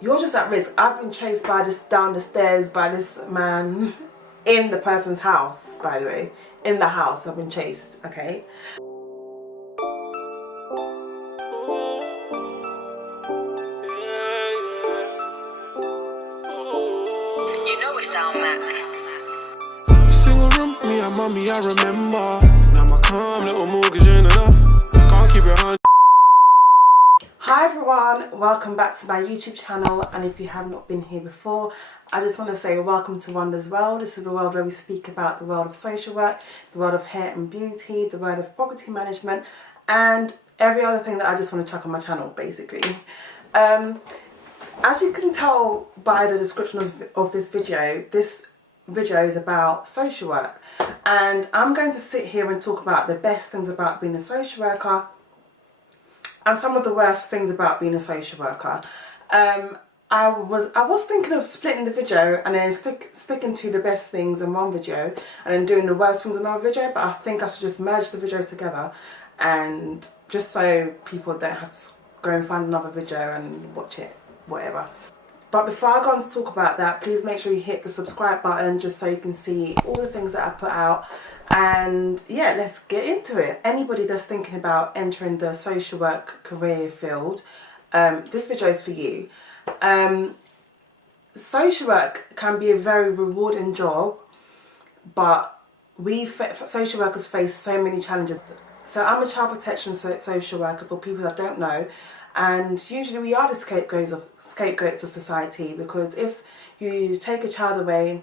you're just at risk. I've been chased down the stairs by this man in the person's house, by the way. In the house, I've been chased, okay? You know it sound Mac. Single room, me and mommy, I remember. Now my calm little mortgage ain't enough. Can't keep it on. Hi everyone, welcome back to my YouTube channel, and if you have not been here before, I just want to say welcome to Wonder's World. This is the world where we speak about the world of social work, the world of hair and beauty, the world of property management, and every other thing that I just want to chuck on my channel, basically. As you can tell by the description of this video is about social work, and I'm going to sit here and talk about the best things about being a social worker and some of the worst things about being a social worker. I was thinking of splitting the video and then sticking to the best things in one video and then doing the worst things in another video, but I think I should just merge the videos together, and just so people don't have to go and find another video and watch it, whatever. But before I go on to talk about that, please make sure you hit the subscribe button just so you can see all the things that I put out. And yeah, let's get into it. Anybody that's thinking about entering the social work career field, this video is for you. Social work can be a very rewarding job, but social workers face so many challenges. So I'm a child protection social worker, for people that don't know, and usually we are the scapegoats of society, because if you take a child away,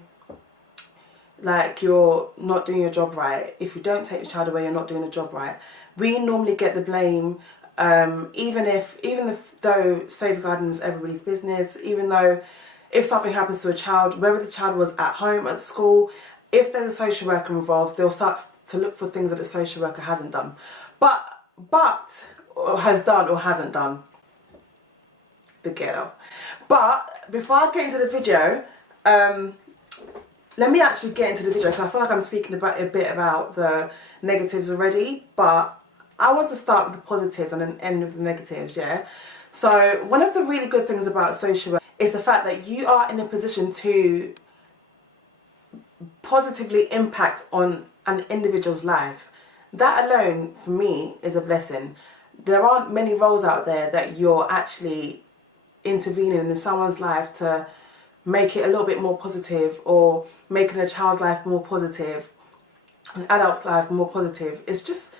like, you're not doing your job right. If you don't take your child away, you're not doing the job right. We normally get the blame, even though safeguarding is everybody's business, even though if something happens to a child, whether the child was at home, at school, if there's a social worker involved, they'll start to look for things that the social worker hasn't done. Or has done or hasn't done. The ghetto. But before I get into the video, let me actually get into the video, because I feel like I'm speaking about a bit about the negatives already, but I want to start with the positives and then end with the negatives, yeah? So one of the really good things about social work is the fact that you are in a position to positively impact on an individual's life. That alone, for me, is a blessing. There aren't many roles out there that you're actually intervening in someone's life to make it a little bit more positive, or making a child's life more positive, an adult's life more positive. It's just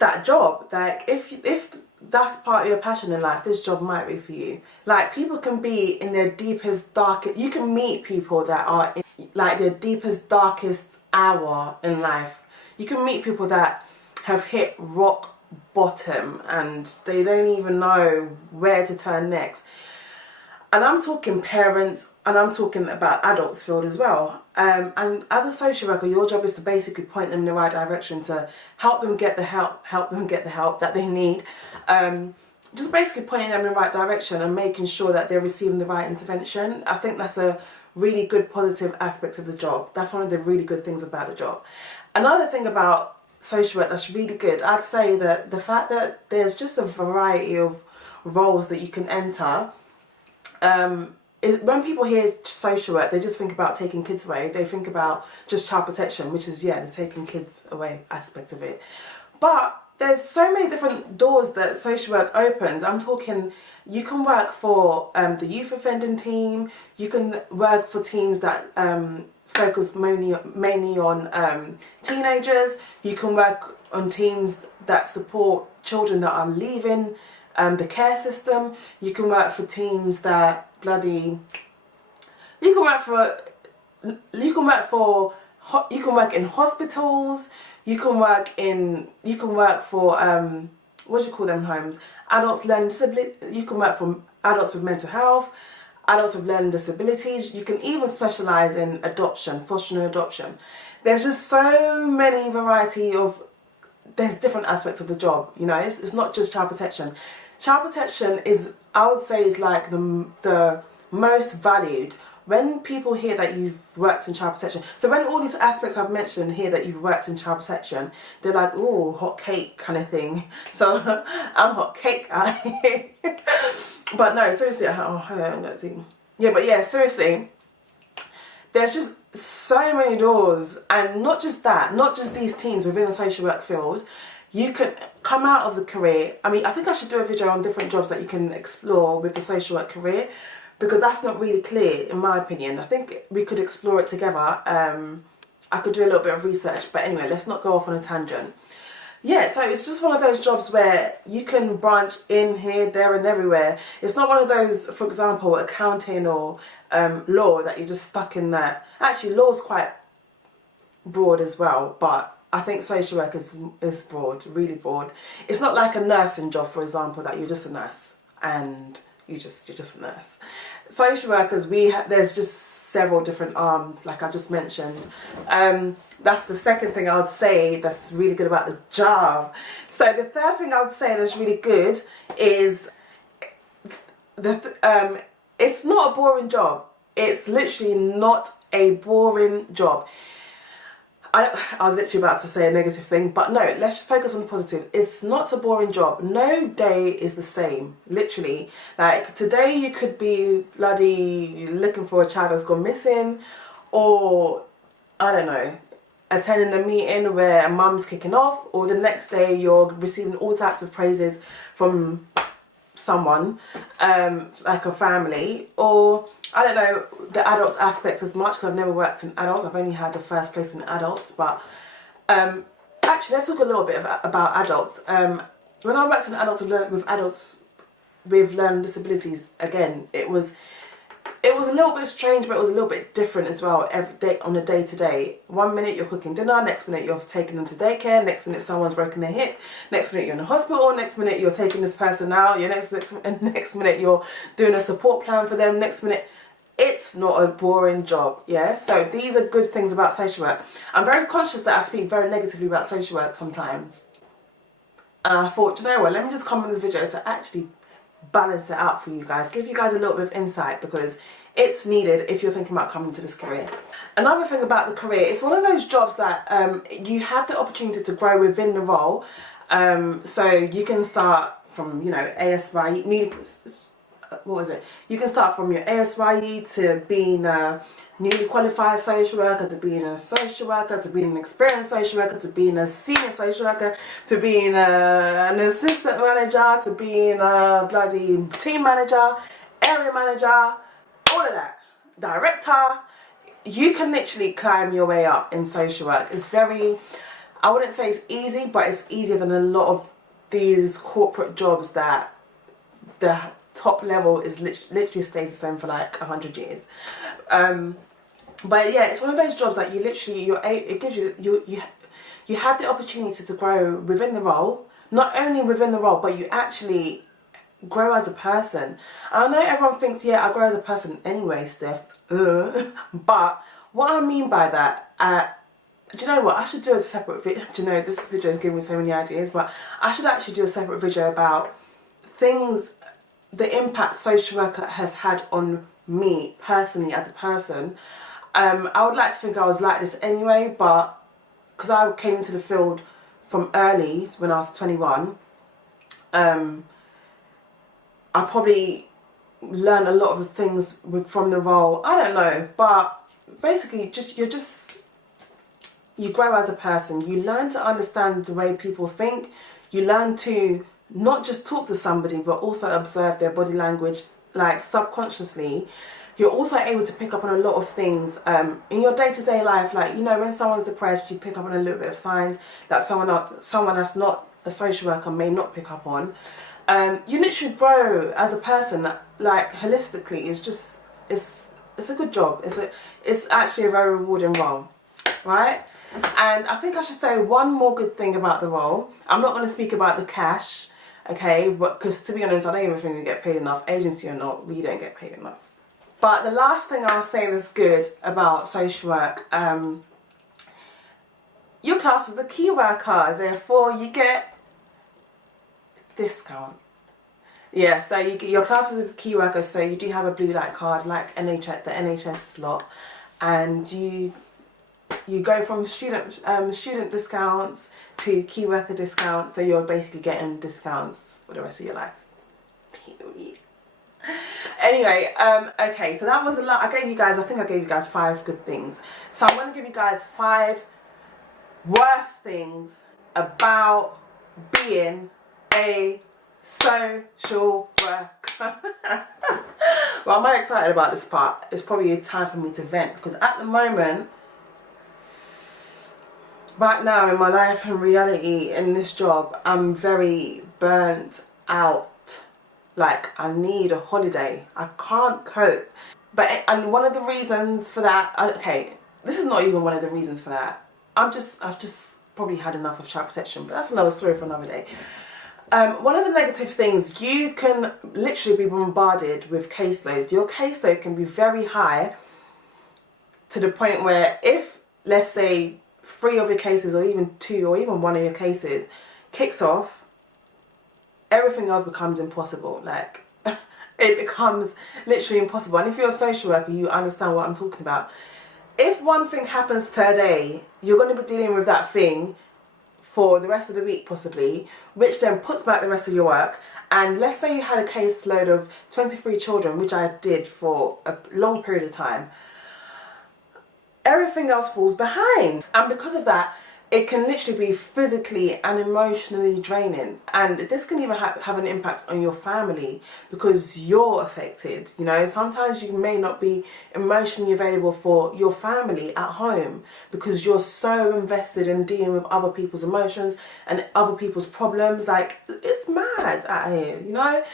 that job. Like, if that's part of your passion in life, this job might be for you. Like, people can be in their deepest, darkest, you can meet people that are in like their deepest, darkest hour in life. You can meet people that have hit rock bottom and they don't even know where to turn next. And I'm talking parents, and I'm talking about adults field as well. And as a social worker, your job is to basically point them in the right direction, to help them get the help that they need. Just basically pointing them in the right direction and making sure that they're receiving the right intervention. I think that's a really good positive aspect of the job. That's one of the really good things about the job. Another thing about social work that's really good, I'd say that the fact that there's just a variety of roles that you can enter. When people hear social work, they just think about taking kids away. They think about just child protection, which is, yeah, the taking kids away aspect of it. But there's so many different doors that social work opens. I'm talking, you can work for the youth offending team. You can work for teams that focus mainly on teenagers. You can work on teams that support children that are leaving the care system. You can work for teams that you can work in hospitals. You can work for what do you call them homes? Adults learning disability. You can work for adults with mental health, adults with learning disabilities. You can even specialise in adoption, fostering adoption. There's just so many there's different aspects of the job, you know. It's not just child protection. Child protection is, I would say, is like the most valued, when people hear that you've worked in child protection, so when all these aspects I've mentioned hear that you've worked in child protection, they're like, oh, hot cake kind of thing. So I'm hot cake out here. But no, seriously, seriously, there's just so many doors, and not just that, not just these teams within the social work field. You can come out of the career. I mean, I think I should do a video on different jobs that you can explore with the social work career, because that's not really clear in my opinion. I think we could explore it together. I could do a little bit of research, but anyway, let's not go off on a tangent. Yeah, so it's just one of those jobs where you can branch in here, there and everywhere. It's not one of those, for example, accounting or law that you're just stuck in there. Actually, law's quite broad as well, but I think social work is broad, really broad. It's not like a nursing job, for example, that you're just a nurse and you're just a nurse. Social workers, there's just several different arms, like I just mentioned. That's the second thing I would say that's really good about the job. So the third thing I would say that's really good is it's not a boring job. It's literally not a boring job. I was literally about to say a negative thing, but no, let's just focus on the positive. It's not a boring job. No day is the same, literally. Like today you could be bloody looking for a child that's gone missing, or I don't know, attending a meeting where a mum's kicking off, or the next day you're receiving all types of praises from someone, like a family, or I don't know the adults aspect as much because I've never worked in adults. I've only had the first placement in adults, but actually let's talk a little bit about adults. When I worked in adults with adults with learning disabilities, again, it was a little bit strange, but it was a little bit different as well. Every day, on a day to day, 1 minute you're cooking dinner, next minute you're taking them to daycare, next minute someone's broken their hip, next minute you're in the hospital, next minute you're taking this person out, next minute you're doing a support plan for them, next minute. It's not a boring job, yeah? So these are good things about social work. I'm very conscious that I speak very negatively about social work sometimes. And I thought, you know what, let me just come on this video to actually balance it out for you guys, give you guys a little bit of insight, because it's needed if you're thinking about coming to this career. Another thing about the career, it's one of those jobs that you have the opportunity to grow within the role. So you can start from, you know, ASYE, you can start from your ASYE to being a newly qualified social worker, to being a social worker, to being an experienced social worker, to being a senior social worker, to being an assistant manager, to being a bloody team manager, area manager, all of that, director. You can literally climb your way up in social work. It's very, I wouldn't say it's easy, but it's easier than a lot of these corporate jobs that the top level is literally stays the same for like 100 years. But yeah, it's one of those jobs that you literally, it gives you have the opportunity to grow within the role. Not only within the role, but you actually grow as a person. And I know everyone thinks, yeah, I grow as a person anyway, Steph. But what I mean by that, do you know what? I should do a separate video. Do you know, this video is giving me so many ideas, but I should actually do a separate video about things, the impact social worker has had on me personally as a person. I would like to think I was like this anyway, but because I came into the field from early, when I was 21, I probably learned a lot of the things from the role. I don't know, but basically you grow as a person. You learn to understand the way people think. You learn to not just talk to somebody, but also observe their body language, like subconsciously. You're also able to pick up on a lot of things in your day-to-day life. Like, you know, when someone's depressed, you pick up on a little bit of signs that someone that's not a social worker may not pick up on. You literally grow as a person, like holistically. It's a good job. It's actually a very rewarding role, right? And I think I should say one more good thing about the role. I'm not going to speak about the cash, okay? Because to be honest, I don't even think we get paid enough. Agency or not, we don't get paid enough. But the last thing I'll say that's good about social work, your class is a key worker, therefore you get discount. Yeah, so your class is a key worker, so you do have a blue light card like the NHS slot, and you go from student discounts to key worker discounts, so you're basically getting discounts for the rest of your life. Period. Anyway, okay, so that was a lot. I think I gave you guys 5 good things. So I'm going to give you guys 5 worst things about being a social worker. Well, I'm very excited about this part. It's probably time for me to vent, because at the moment, right now in my life and reality in this job, I'm very burnt out. Like, I need a holiday. I can't cope. And one of the reasons for that, okay, this is not even one of the reasons for that. I've just probably had enough of child protection, but that's another story for another day. One of the negative things, you can literally be bombarded with caseloads. Your caseload can be very high, to the point where if, let's say, 3 of your cases, or even 2, or even 1 of your cases kicks off, everything else becomes impossible. Like, it becomes literally impossible. And if you're a social worker, you understand what I'm talking about. If one thing happens today, you're going to be dealing with that thing for the rest of the week possibly, which then puts back the rest of your work. And let's say you had a caseload of 23 children, which I did for a long period of time. Everything else falls behind. And because of that, it can literally be physically and emotionally draining. And this can even have an impact on your family, because you're affected. You know, sometimes you may not be emotionally available for your family at home, because you're so invested in dealing with other people's emotions and other people's problems. Like, it's mad out here, you know?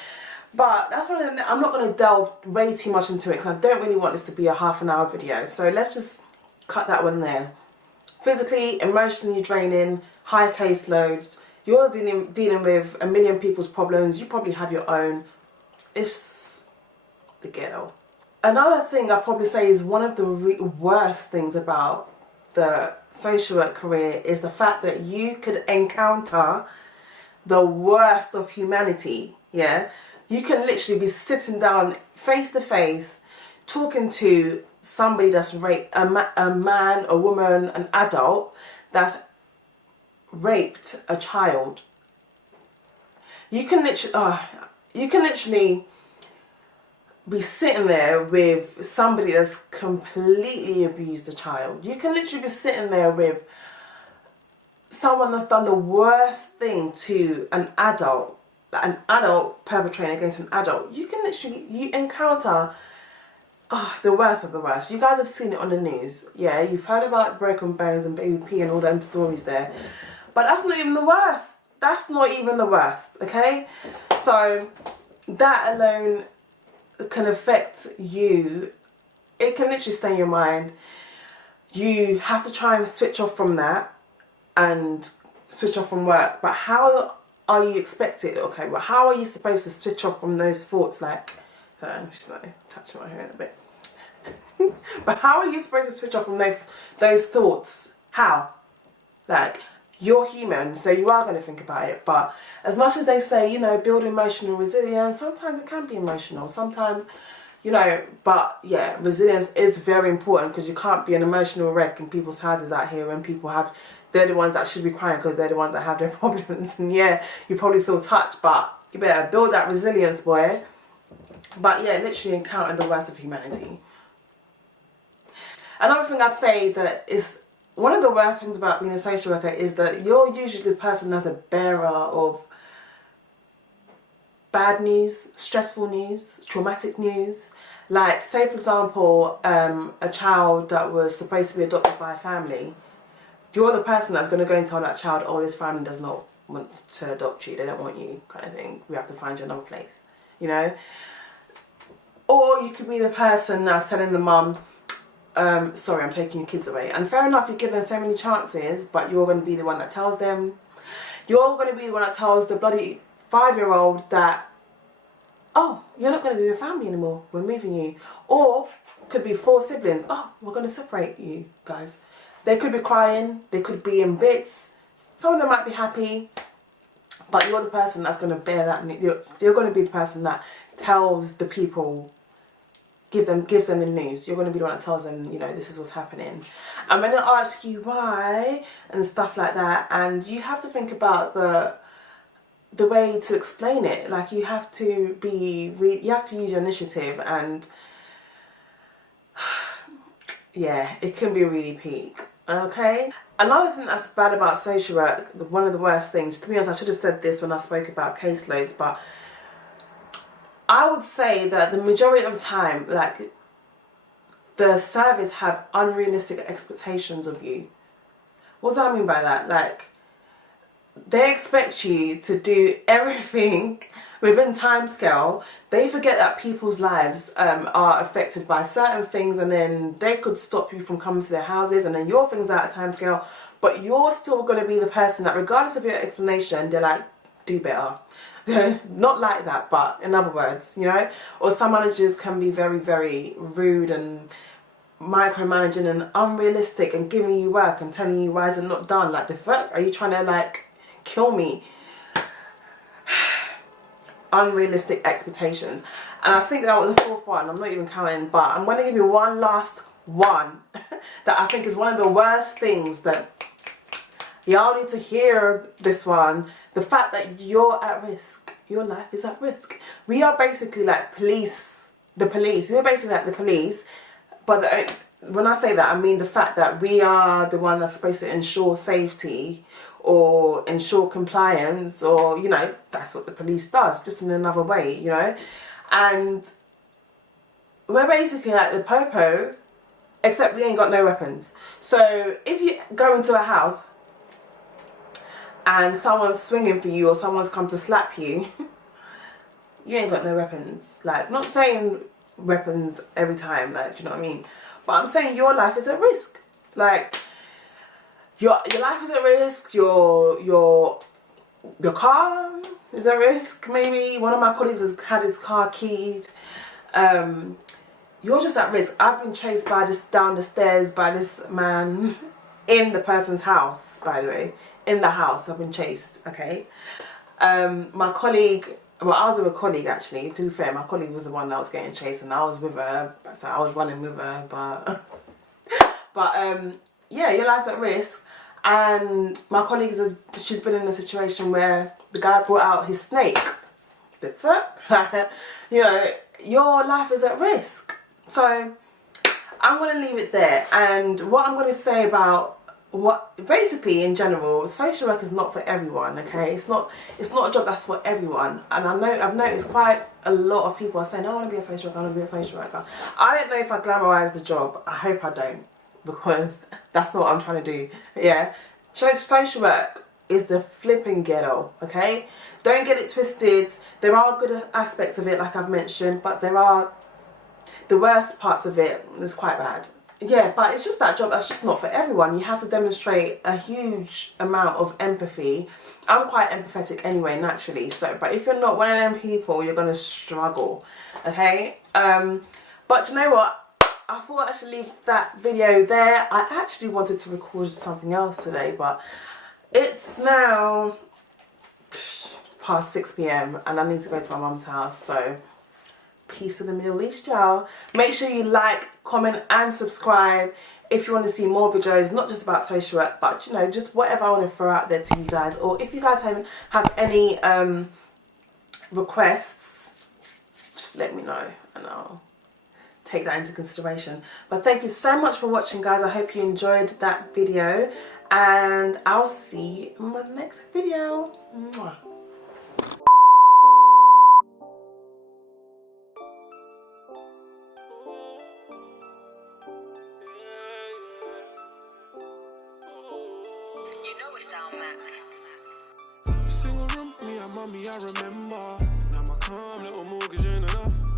But that's one of the, I'm not going to delve way too much into it, because I don't really want this to be a half-an-hour video. So let's just cut that one there. Physically, emotionally draining, high caseloads. You're dealing with a million people's problems. You probably have your own. It's the ghetto. Another thing I'd probably say is one of the worst things about the social work career is the fact that you could encounter the worst of humanity. Yeah, you can literally be sitting down face to face, talking to somebody that's raped, a man, a woman, an adult that's raped a child. You can literally be sitting there with somebody that's completely abused a child. You can literally be sitting there with someone that's done the worst thing to an adult perpetrating against an adult. You encounter the worst of the worst. You guys have seen it on the news. Yeah, you've heard about broken bones and baby P and all them stories there. But that's not even the worst. That's not even the worst, okay? So that alone can affect you. It can literally stay in your mind. You have to try and switch off from that and switch off from work. But how are you expected? Okay, well, how are you supposed to switch off from those thoughts? Like, I'm just like touching my hair a bit. But how are you supposed to switch off from those thoughts? How? Like, you're human, so you are going to think about it. But as much as they say, you know, build emotional resilience, sometimes it can be emotional. Sometimes, you know, but yeah, resilience is very important, because you can't be an emotional wreck in people's houses out here when people they're the ones that should be crying because they're the ones that have their problems. And yeah, you probably feel touched, but you better build that resilience, boy. But yeah, literally encounter the worst of humanity. Another thing I'd say that is one of the worst things about being a social worker is that you're usually the person that's a bearer of bad news, stressful news, traumatic news. Like, say for example, a child that was supposed to be adopted by a family. You're the person that's going to go and tell that child, oh, this family does not want to adopt you, they don't want you, kind of thing. We have to find you another place, you know. Or you could be the person that's telling the mum, sorry, I'm taking your kids away. And fair enough, you give them so many chances, but you're going to be the one that tells them. You're going to be the one that tells the bloody 5-year-old that, oh, you're not going to be with family anymore, we're moving you. Or could be 4 siblings, oh, we're going to separate you guys. They could be crying, they could be in bits. Some of them might be happy. But you're the person that's going to bear that. You're going to be the person that tells the people, gives them the news. You're going to be the one that tells them, you know, this is what's happening. I'm going to ask you why and stuff like that. And you have to think about the way to explain it. Like, you have to you have to use your initiative, and yeah, it can be really peak. Okay. Another thing that's bad about social work, one of the worst things, to be honest, I should have said this when I spoke about caseloads, but I would say that the majority of the time, like, the service have unrealistic expectations of you. What do I mean by that? Like, they expect you to do everything within time scale. They forget that people's lives are affected by certain things, and then they could stop you from coming to their houses, and then your thing's out of time scale, but you're still going to be the person that, regardless of your explanation, they're like, do better. Not like that, but in other words, you know. Or some managers can be very, very rude and micromanaging and unrealistic and giving you work and telling you why is it not done. Like, the fuck, are you trying to like kill me? Unrealistic expectations. And I think that was the fourth one. I'm not even counting, but I'm going to give you one last one that I think is one of the worst things that y'all need to hear. This one, the fact that you're at risk. Your life is at risk. We are basically like the police. We're basically like the police, but when I say that, I mean the fact that we are the one that's supposed to ensure safety or ensure compliance, or, you know, that's what the police does, just in another way, you know. And we're basically like the popo, except we ain't got no weapons. So if you go into a house and someone's swinging for you, or someone's come to slap you, you ain't got no weapons. Like, not saying weapons every time, like, do you know what I mean? But I'm saying your life is at risk. Like, your life is at risk. Your car is at risk. Maybe one of my colleagues has had his car keyed. You're just at risk. I've been chased down the stairs by this man in the person's house, by the way. In the house, I've been chased, okay? My colleague, well, I was with a colleague, actually, to be fair. My colleague was the one that was getting chased, and I was with her, so I was running with her, but yeah, your life's at risk. And my colleague she's been in a situation where the guy brought out his snake. The fuck? You know, your life is at risk. So I'm going to leave it there. And what I'm going to say about basically in general, social work is not for everyone, okay? It's not a job that's for everyone. And I've noticed quite a lot of people are saying, I want to be a social worker, I want to be a social worker. I don't know if I glamorize the job. I hope I don't, because that's not what I'm trying to do. Yeah, social work is the flipping ghetto, okay? Don't get it twisted. There are good aspects of it, like I've mentioned, but there are the worst parts of it is quite bad. Yeah, but it's just that job that's just not for everyone. You have to demonstrate a huge amount of empathy. I'm quite empathetic anyway, naturally. So, but if you're not one of them people, you're gonna struggle, okay? But you know what? I thought I should leave that video there. I actually wanted to record something else today, but it's now past 6 PM and I need to go to my mum's house. So, peace to the Middle East, y'all. Make sure you like, comment and subscribe if you want to see more videos, not just about social work, but, you know, just whatever I want to throw out there to you guys. Or if you guys have any requests, just let me know and I'll take that into consideration. But thank you so much for watching, guys. I hope you enjoyed that video, and I'll see you in my next video. Mwah. You know it sound Mac. Single room, me and mommy, I remember. Now my calm little mortgage ain't enough.